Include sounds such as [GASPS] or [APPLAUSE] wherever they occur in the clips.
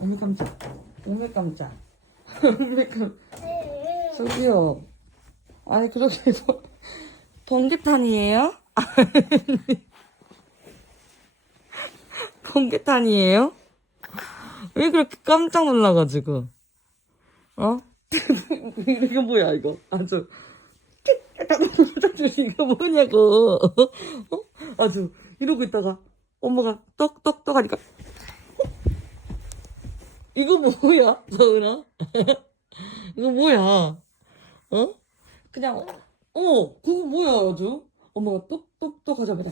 어메 깜짝. 어메 깜짝. 어메 깜. 저기요. 아니 그렇게 뭐 번개탄이에요? 번개탄이에요? 왜 그렇게 깜짝 놀라가지고? 어? [LAUGHS] 이거 뭐야 이거? 아주 이거 뭐냐고? [LAUGHS] 어? 아주 이러고 있다가 엄마가 떡떡떡 하니까 이거 뭐야, 서은아? [LAUGHS] 이거 뭐야? 어? 그냥 어 그거 뭐야 아주? 엄마가 똑똑똑 하자마자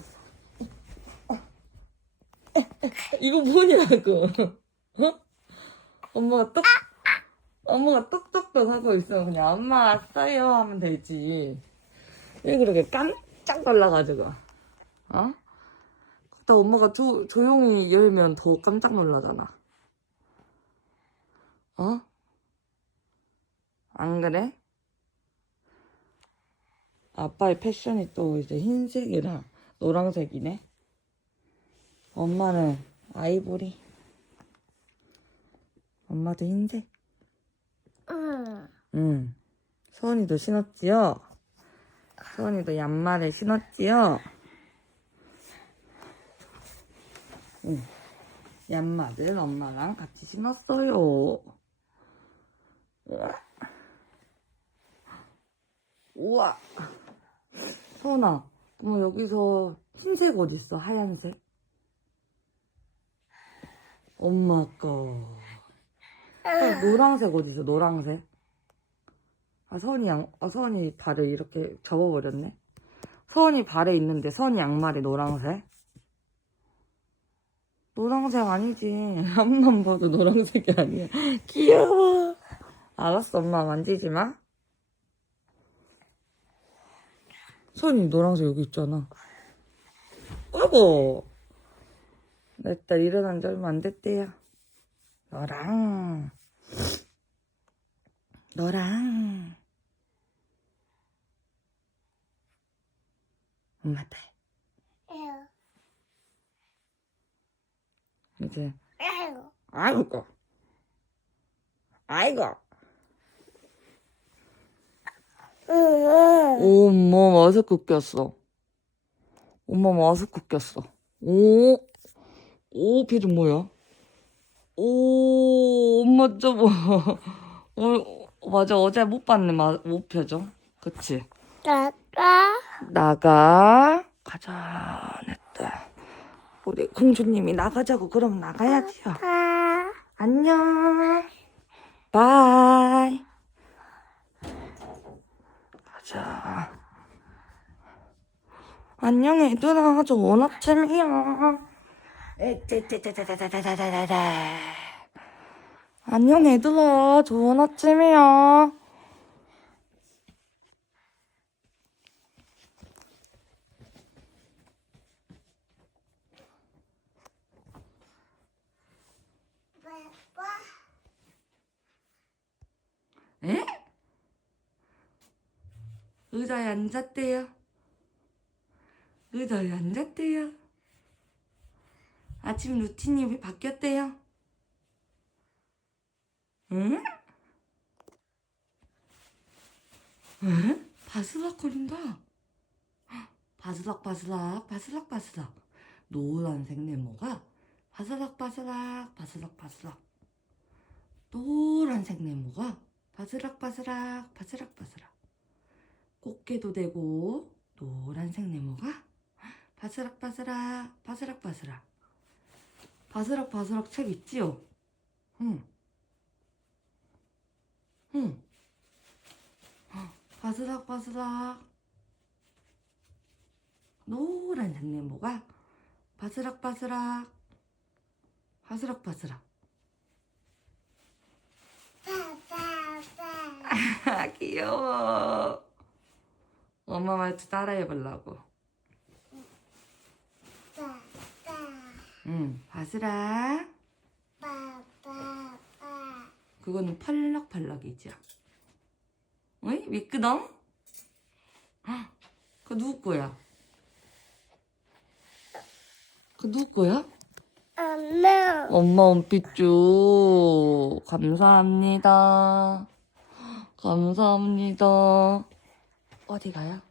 이거 뭐냐고? 어? 엄마가 똑 엄마가 똑똑똑 하고 있어 그냥 엄마 왔어요 하면 되지 왜 그렇게 깜짝 놀라가지고 어? 또 엄마가 조, 조용히 열면 더 깜짝 놀라잖아 어? 안 그래? 아빠의 패션이 또 이제 흰색이랑 노란색이네. 엄마는 아이보리. 엄마도 흰색. 응. 응. 서은이도 신었지요? 서은이도 양말을 신었지요? 응. 양말을 엄마랑 같이 신었어요. 우와. 서은아, 뭐 여기서 흰색 어디 있어? 하얀색? 엄마 거. 아, 노란색 어디 있어? 노란색? 아, 서은이 양, 아, 서은이 발을 이렇게 접어버렸네. 서은이 발에 있는데 서은이 양말이 노란색? 노란색 아니지. [LAUGHS] 앞만 봐도 노란색이 아니야. [LAUGHS] 귀여워. 알았어, 엄마 만지지 마. 서은이 노란색 여기 있잖아. 아이고. 내딸 일어난 지 얼마 안 됐대요. 너랑, 너랑, 엄마 딸. 이제, 아이고, 아이고. 엄마 마스크 꼈어. 엄마 마스크 꼈어. 오, 오, 표정 뭐야? 오, 엄마 좀, [LAUGHS] 어, 맞아, 어제 못 봤네, 마, 못 표정. 그치? 나가. 나가. 가자, 냈다. 우리 공주님이 나가자고, 그럼 나가야지요. 가. 안녕. 안녕 얘들아 저 원어챔이야 안녕 얘들아 저 원어챔이야 에? 의자에 앉았대요 의자에 앉았대요. 아침 루틴이 바뀌었대요. 응? 응? 바스락 거린다. 바스락 바스락 바스락 바스락 노란색 네모가 바스락 바스락 바스락 바스락 노란색 네모가 바스락 바스락 바스락 바스락 꽃게도 되고 노란색 네모가 바스락 바스락 바스락 바스락 바스락 바스락 책 있지요? 응. 응. 바스락 바스락 노란색 네모가 바스락 바스락 바스락 바스락 아, [LAUGHS] 귀여워. 엄마 말투 따라해보려고. 응, 바스락. 그거는 펄럭펄럭이죠. 어이? 미끄덩? 헉, 그거 누구 거야? 그거 누구 거야? 엄마. 엄마 원피쭈 감사합니다. [GASPS] 감사합니다. 어디 가요?